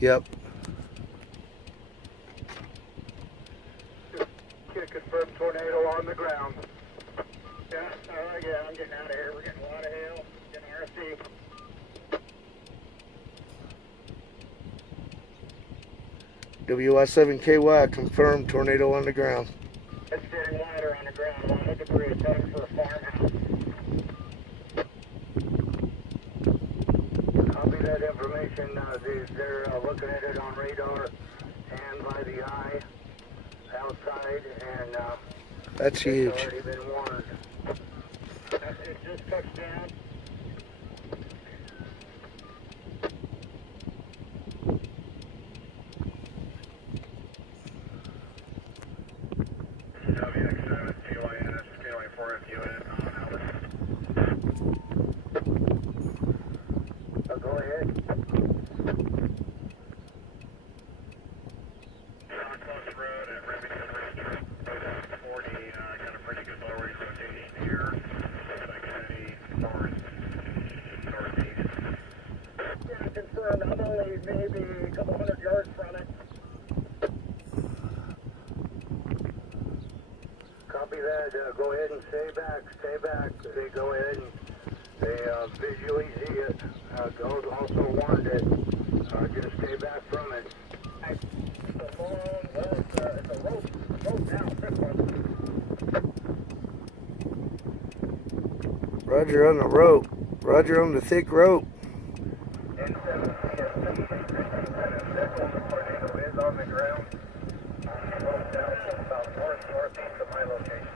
Yep. Confirmed tornado on the ground. Yeah, I'm getting out of here. We're getting a lot of hail. Getting RFD. WI7KY confirmed tornado on the ground. It's getting lighter on the ground. A lot of debris. It's heading for a farmhouse. Copy that information. They're looking at it on radar and by the eye outside, and that's huge. It's already been warned. It just touched down. WX7 Cheyenne, scaling for a unit on Alice. Go ahead. Southwest Road at Remington Ridge, 40, got a pretty good low rate rotation here. Looks like city northeast. Yeah, confirmed. I'm only maybe a couple hundred yards from it. Copy that. Go ahead and stay back. Stay back. They go ahead and they visually see it. Also warned it. Just stay back from it. It's a rope now. This one. Roger on the rope. Roger on the thick rope. N7 tornado is on the ground. Down about northeast of my location.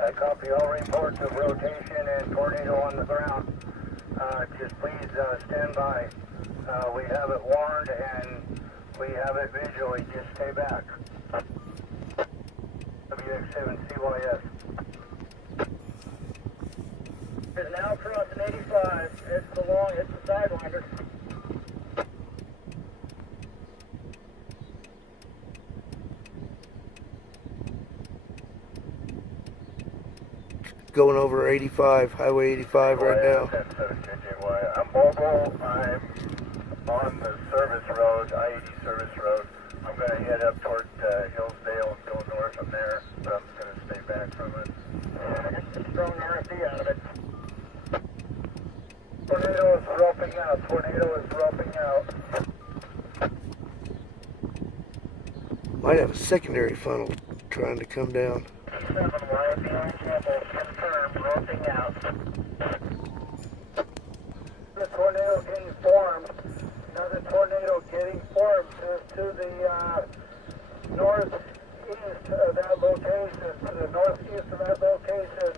I copy all reports of rotation and tornado on the ground. Just please stand by. We have it warned and we have it visually. Just stay back. WX7CYS. It's now crossing 85. It's the Sidewinder. Going over 85, Highway 85 right now. I'm mobile. I'm on the service road, I-80 service road. I'm going to head up toward Hillsdale and go north from there, but I'm going to stay back from it. I got some strong RFD out of it. Tornado is roughing out. Tornado is roughing out. Might have a secondary funnel trying to come down. 7 wide behind Campbell, confirmed, roughing out. The tornado getting formed. Another tornado getting formed to the northeast of that location. To the northeast of that location.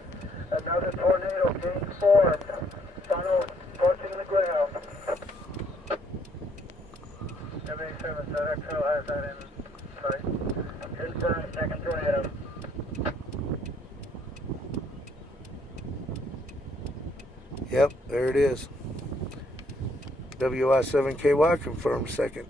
Another tornado getting formed. Funnel approaching the ground. 787 ZXL has that in sight. Confirmed, second tornado. Yep, there it is. WI7KY confirmed second.